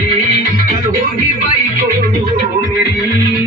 गई कल होगी बाई को मेरी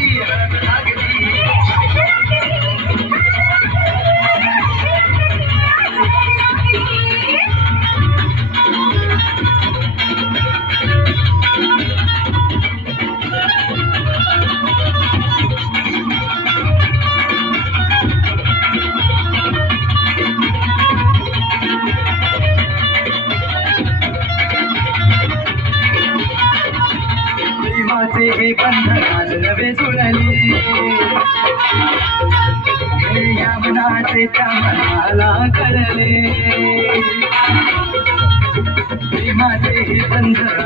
माझे हे बंधनात नवे जुळले. या मनाचे त्या मनाला कळले. प्रेमाचे हे बंधन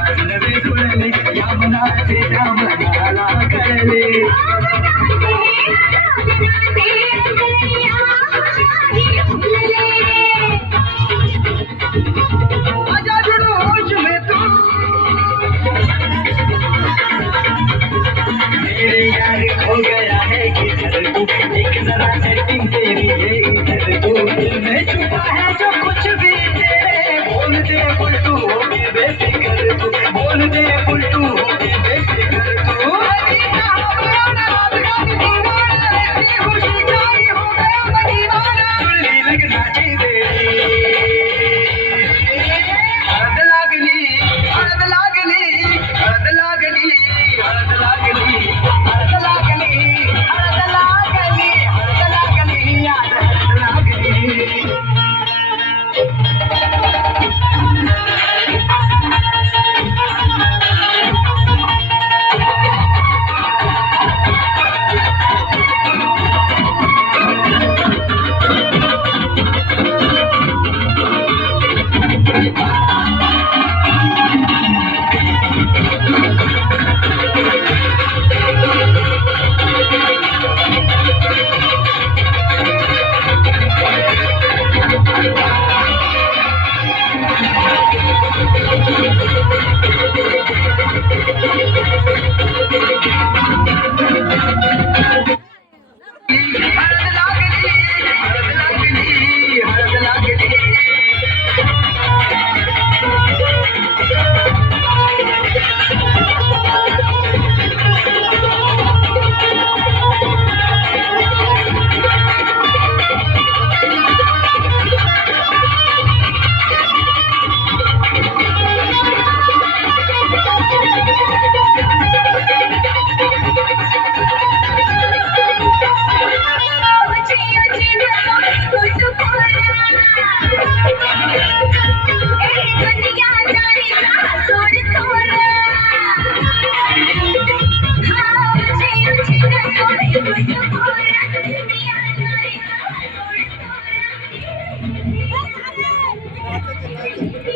मुझको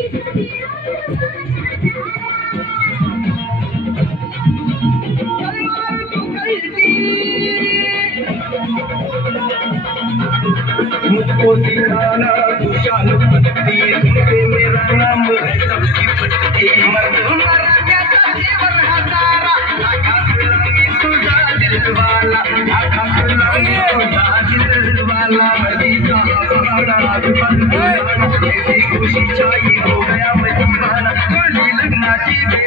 दिखाना खुशाल पत्ती मेरा नाम है सबकी पट्टी मर्द तेरी खुशी छाई हो गया मैं दीवाना तुझी लग्नाची